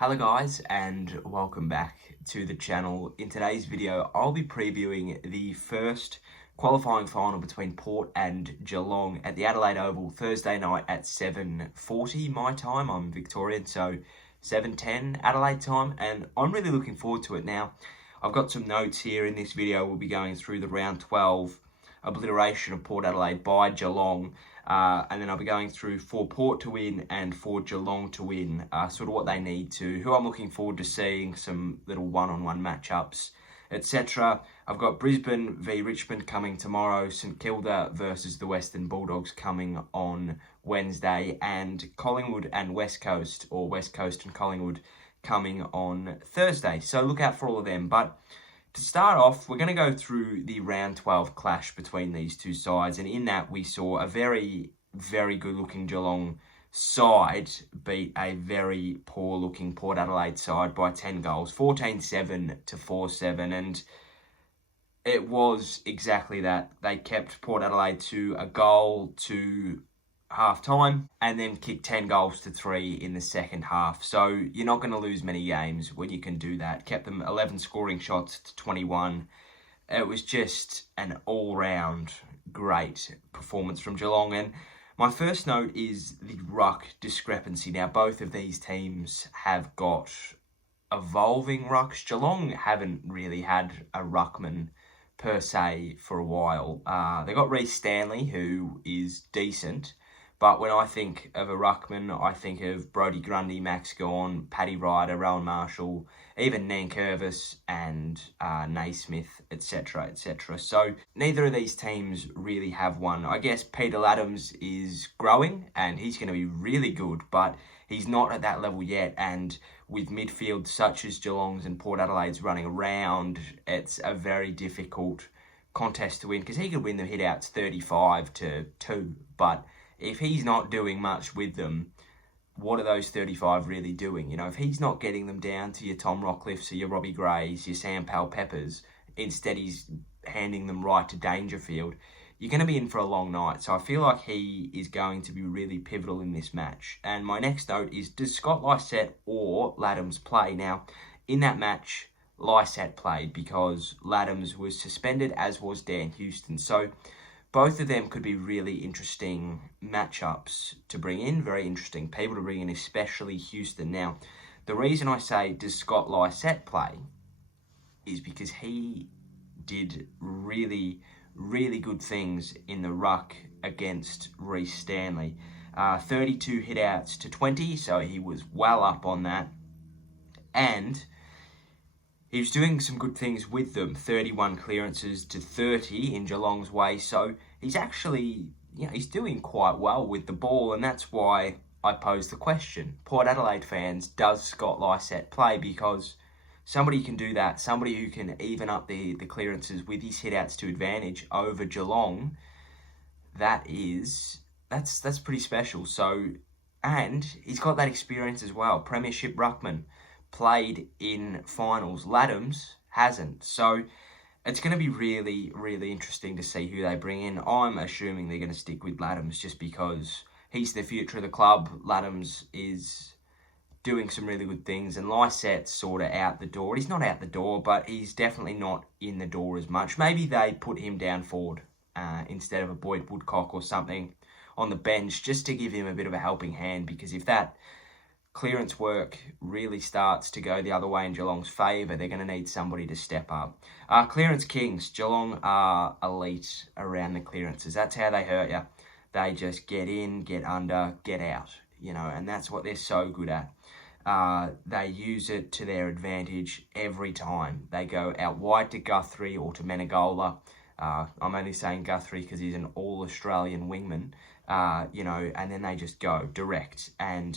Hello guys and welcome back to the channel. In today's video I'll be previewing the first qualifying final between Port and Geelong at the Adelaide Oval Thursday night at 7:40 my time. I'm Victorian, so 7:10 Adelaide time, and I'm really looking forward to it. Now I've got some notes here. In this video we'll be going through the round 12 obliteration of Port Adelaide by Geelong, and then I'll be going through for Port to win and for Geelong to win, sort of what they need to, who I'm looking forward to seeing, some little one-on-one matchups, etc. I've got Brisbane v Richmond coming tomorrow, St Kilda versus the Western Bulldogs coming on Wednesday, and Collingwood and West Coast, or West Coast and Collingwood, coming on Thursday. So look out for all of them. But to start off, we're going to go through the round 12 clash between these two sides, and in that we saw a very, very good-looking Geelong side beat a very poor-looking Port Adelaide side by 10 goals, 14-7 to 4-7, and it was exactly that. They kept Port Adelaide to a goal to half-time and then kicked 10 goals to 3 in the second half. So you're not going to lose many games when you can do that. Kept them 11 scoring shots to 21. It was just an all-round great performance from Geelong. And my first note is the ruck discrepancy. Now, both of these teams have got evolving rucks. Geelong haven't really had a ruckman per se for a while. They got Reece Stanley, who is decent. But when I think of a ruckman, I think of Brodie Grundy, Max Gawn, Paddy Ryder, Rowan Marshall, even Nankervis and Naismith, etc., etc. So neither of these teams really have one. I guess Peter Ladhams is growing and he's going to be really good, but he's not at that level yet. And with midfield such as Geelong's and Port Adelaide's running around, it's a very difficult contest to win, because he could win the hitouts 35-2, but if he's not doing much with them, what are those 35 really doing? You know, if he's not getting them down to your Tom Rockliffs or your Robbie Grays, your Sam Powell-Peppers, instead he's handing them right to Dangerfield, you're going to be in for a long night. So I feel like he is going to be really pivotal in this match. And my next note is, does Scott Lysett or Ladhams play? Now, in that match, Lysett played because Ladhams was suspended, as was Dan Houston. So both of them could be really interesting matchups to bring in, very interesting people to bring in, especially Houston. Now, the reason I say, does Scott Lysett play, is because he did really, really good things in the ruck against Reece Stanley. 32 hitouts to 20, so he was well up on that. And he was doing some good things with them, 31 clearances to 30 in Geelong's way. So he's actually, he's doing quite well with the ball. And that's why I posed the question. Port Adelaide fans, does Scott Lysett play? Because somebody can do that. Somebody who can even up the clearances with his hitouts to advantage over Geelong. That's pretty special. So, and he's got that experience as well. Premiership ruckman. Played in finals. Ladhams hasn't. So it's going to be really, really interesting to see who they bring in. I'm assuming they're going to stick with Ladhams just because he's the future of the club. Ladhams is doing some really good things, and Lysett's sort of out the door. He's not out the door, but he's definitely not in the door as much. Maybe they put him down forward instead of a Boyd Woodcock or something on the bench, just to give him a bit of a helping hand, because if that clearance work really starts to go the other way in Geelong's favour, they're going to need somebody to step up. Clearance kings. Geelong are elite around the clearances. That's how they hurt you. They just get in, get under, get out, and that's what they're so good at. They use it to their advantage every time. They go out wide to Guthrie or to Menegola. I'm only saying Guthrie because he's an all-Australian wingman, and then they just go direct. And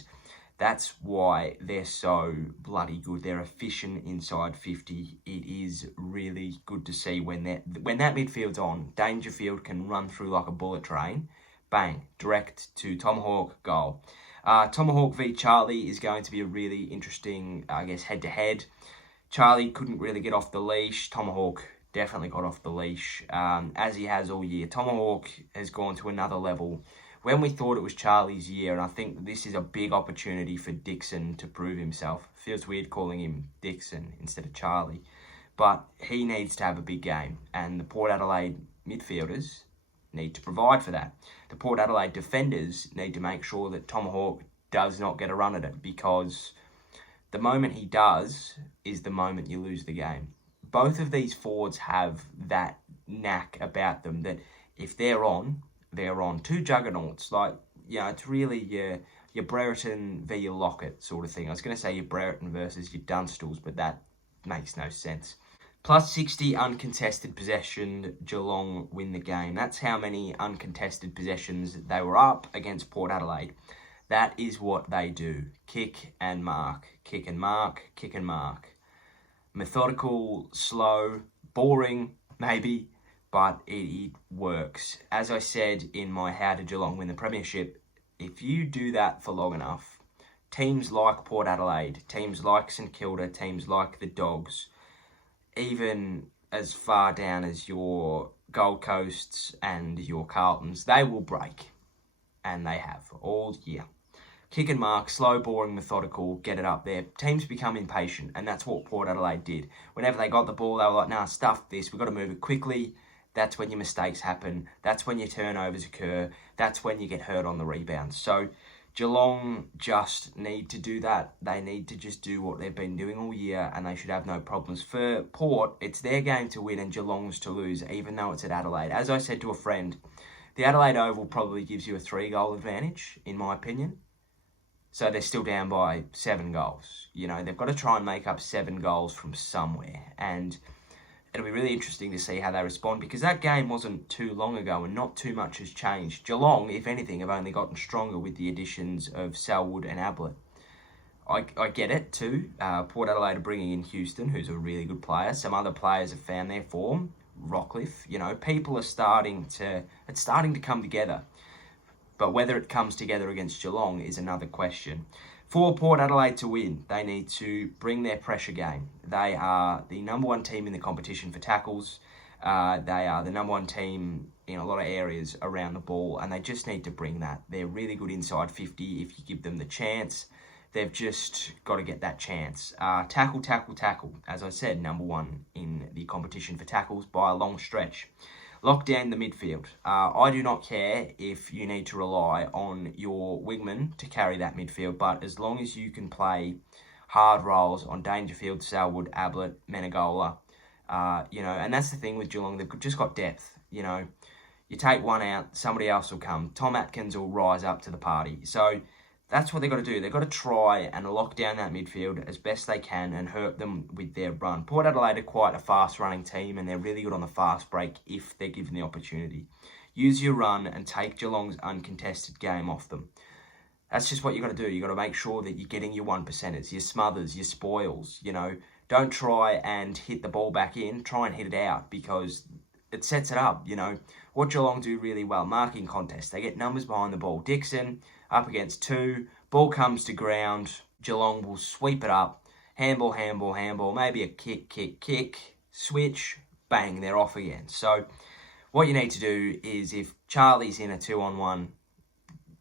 that's why they're so bloody good. They're efficient inside 50. It is really good to see when that midfield's on. Dangerfield can run through like a bullet train. Bang, direct to Tomahawk, goal. Tomahawk v Charlie is going to be a really interesting, head-to-head. Charlie couldn't really get off the leash. Tomahawk definitely got off the leash, as he has all year. Tomahawk has gone to another level when we thought it was Charlie's year, and I think this is a big opportunity for Dixon to prove himself. Feels weird calling him Dixon instead of Charlie, but he needs to have a big game, and the Port Adelaide midfielders need to provide for that. The Port Adelaide defenders need to make sure that Tomahawk does not get a run at it, because the moment he does is the moment you lose the game. Both of these forwards have that knack about them that if they're on, they're on. Two juggernauts, like, it's really your Brereton v your Lockett sort of thing. I was going to say your Brereton versus your Dunstals, but that makes no sense. Plus 60 uncontested possession, Geelong win the game. That's how many uncontested possessions they were up against Port Adelaide. That is what they do. Kick and mark. Kick and mark. Kick and mark. Methodical, slow, boring, maybe, but it works. As I said in my How Did Geelong Win the Premiership, if you do that for long enough, teams like Port Adelaide, teams like St Kilda, teams like the Dogs, even as far down as your Gold Coasts and your Carltons, they will break. And they have all year. Kick and mark, slow, boring, methodical, get it up there. Teams become impatient, and that's what Port Adelaide did. Whenever they got the ball, they were like, nah, stuff this. We've got to move it quickly. That's when your mistakes happen. That's when your turnovers occur. That's when you get hurt on the rebounds. So Geelong just need to do that. They need to just do what they've been doing all year, and they should have no problems. For Port, it's their game to win and Geelong's to lose, even though it's at Adelaide. As I said to a friend, the Adelaide Oval probably gives you a 3-goal advantage, in my opinion. So they're still down by 7 goals. They've got to try and make up 7 goals from somewhere. And it'll be really interesting to see how they respond, because that game wasn't too long ago and not too much has changed. Geelong, if anything, have only gotten stronger with the additions of Selwood and Ablett. I get it too. Port Adelaide are bringing in Houston, who's a really good player. Some other players have found their form. Rockcliffe, people are starting to come together. But whether it comes together against Geelong is another question. For Port Adelaide to win, they need to bring their pressure game. They are the number 1 team in the competition for tackles. They are the number 1 team in a lot of areas around the ball, and they just need to bring that. They're really good inside 50 if you give them the chance. They've just got to get that chance. Tackle, tackle, tackle. As I said, number 1 in the competition for tackles by a long stretch. Lock down the midfield. I do not care if you need to rely on your wingman to carry that midfield, but as long as you can play hard roles on Dangerfield, Selwood, Ablett, Menegola, and that's the thing with Geelong, they've just got depth. You take one out, somebody else will come. Tom Atkins will rise up to the party. So that's what they've got to do. They've got to try and lock down that midfield as best they can and hurt them with their run. Port Adelaide are quite a fast-running team, and they're really good on the fast break if they're given the opportunity. Use your run and take Geelong's uncontested game off them. That's just what you've got to do. You've got to make sure that you're getting your 1%ers, your smothers, your spoils. Don't try and hit the ball back in. Try and hit it out, because it sets it up. What Geelong do really well, marking contests. They get numbers behind the ball. Dixon up against 2, ball comes to ground, Geelong will sweep it up, handball, handball, handball, maybe a kick, kick, kick, switch, bang, they're off again. So what you need to do is, if Charlie's in a 2-on-1,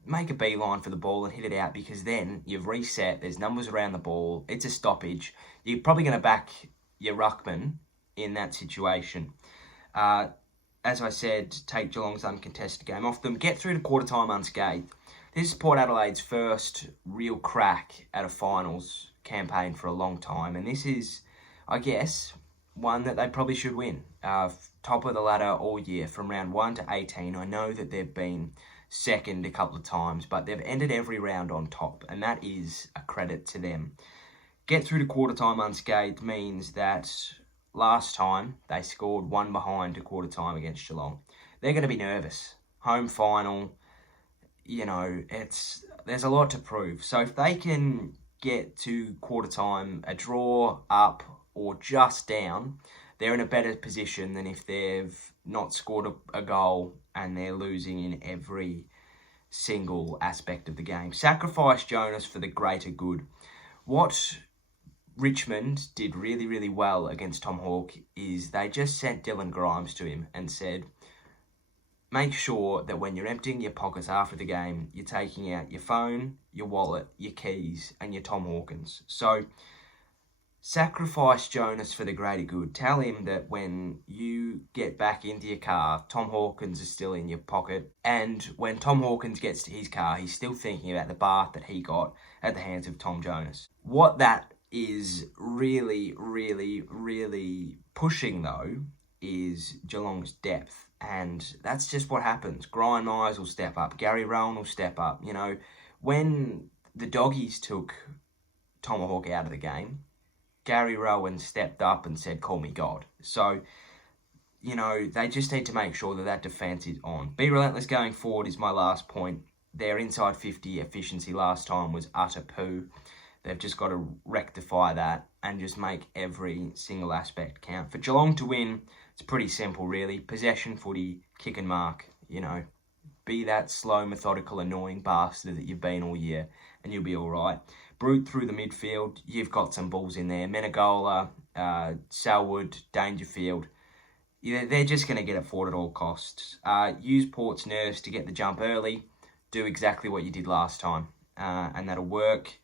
make a beeline for the ball and hit it out, because then you've reset, there's numbers around the ball, it's a stoppage. You're probably going to back your ruckman in that situation. As I said, take Geelong's uncontested game off them, get through to quarter time unscathed. This is Port Adelaide's first real crack at a finals campaign for a long time, and this is, I guess, one that they probably should win. Top of the ladder all year from round 1 to 18. I know that they've been second a couple of times, but they've ended every round on top, and that is a credit to them. Get through to quarter time unscathed means that last time they scored 1 behind to quarter time against Geelong. They're going to be nervous. Home final. There's a lot to prove. So if they can get to quarter time, a draw, up, or just down, they're in a better position than if they've not scored a goal and they're losing in every single aspect of the game. Sacrifice Jonas for the greater good. What Richmond did really, really well against Tom Hawke is they just sent Dylan Grimes to him and said, make sure that when you're emptying your pockets after the game, you're taking out your phone, your wallet, your keys, and your Tom Hawkins. So sacrifice Jonas for the greater good. Tell him that when you get back into your car, Tom Hawkins is still in your pocket. And when Tom Hawkins gets to his car, he's still thinking about the bath that he got at the hands of Tom Jonas. What that is really, really, really pushing, though, is Geelong's depth. And that's just what happens. Brian Myers will step up. Gary Rowan will step up. You know, when the Doggies took Tomahawk out of the game, Gary Rowan stepped up and said, "Call me God." So, you know, they just need to make sure that that defence is on. Be relentless going forward is my last point. Their inside 50 efficiency last time was utter poo. They've just got to rectify that and just make every single aspect count. For Geelong to win, it's pretty simple, really. Possession footy, kick and mark, you know. Be that slow, methodical, annoying bastard that you've been all year, and you'll be all right. Brute through the midfield, you've got some balls in there. Menegola, Selwood, Dangerfield. Yeah, they're just going to get it forward at all costs. Use Port's nerves to get the jump early. Do exactly what you did last time, and that'll work.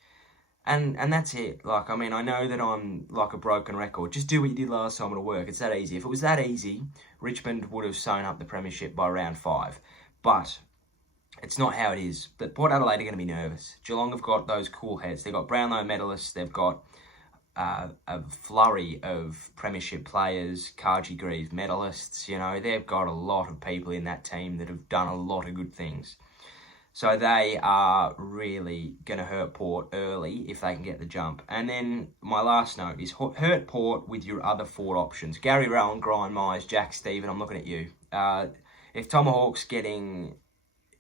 And that's it. Like, I mean, I know that I'm like a broken record. Just do what you did last time, it'll work. It's that easy. If it was that easy, Richmond would have sewn up the premiership by round 5. But it's not how it is. But Port Adelaide are going to be nervous. Geelong have got those cool heads. They've got Brownlow medalists. They've got a flurry of premiership players, Carji Grieve medalists. You know, they've got a lot of people in that team that have done a lot of good things. So they are really going to hurt Port early if they can get the jump. And then my last note is hurt Port with your other 4 options. Gary Rowan, Brian Myers, Jack Stephen, I'm looking at you. If Tomahawk's getting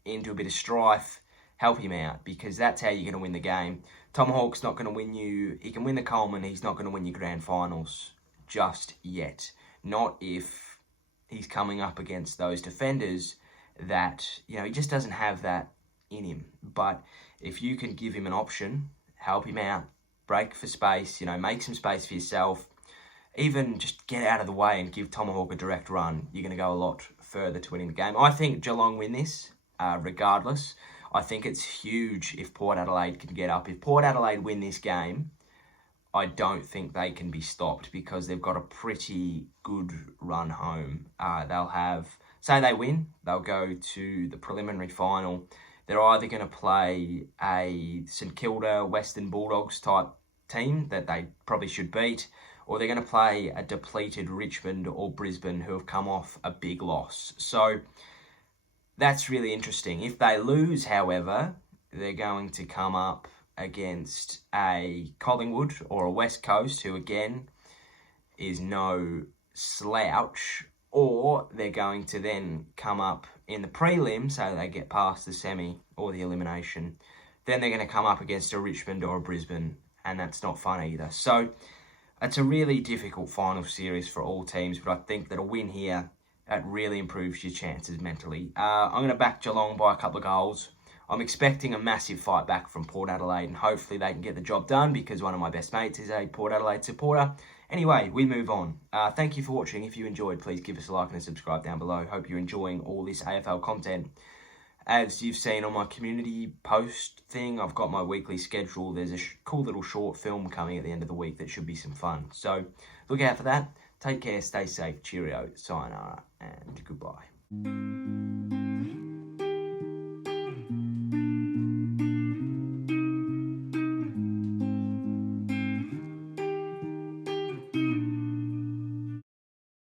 into a bit of strife, help him out, because that's how you're going to win the game. Tomahawk's not going to win you. He can win the Coleman. He's not going to win your grand finals just yet. Not if he's coming up against those defenders that, you know, he just doesn't have that in him. But if you can give him an option, help him out, break for space, you know, make some space for yourself, even just get out of the way and give Tomahawk a direct run, you're going to go a lot further to winning the game. I think Geelong win this, regardless. I think it's huge if Port Adelaide can get up. If Port Adelaide win this game, I don't think they can be stopped, because they've got a pretty good run home. They'll have, say they win, they'll go to the preliminary final. They're either going to play a St Kilda, Western Bulldogs type team that they probably should beat, or they're going to play a depleted Richmond or Brisbane who have come off a big loss. So that's really interesting. If they lose, however, they're going to come up against a Collingwood or a West Coast, who again is no slouch, or they're going to then come up in the prelim, so they get past the semi or the elimination. Then they're going to come up against a Richmond or a Brisbane, and that's not fun either. So it's a really difficult final series for all teams, but I think that a win here, it really improves your chances mentally. I'm going to back Geelong by a couple of goals. I'm expecting a massive fight back from Port Adelaide, and hopefully they can get the job done, because one of my best mates is a Port Adelaide supporter. Anyway, we move on. Thank you for watching. If you enjoyed, please give us a like and a subscribe down below. Hope you're enjoying all this AFL content. As you've seen on my community post thing, I've got my weekly schedule. There's a cool little short film coming at the end of the week that should be some fun. So look out for that. Take care, stay safe, cheerio, sayonara, and goodbye.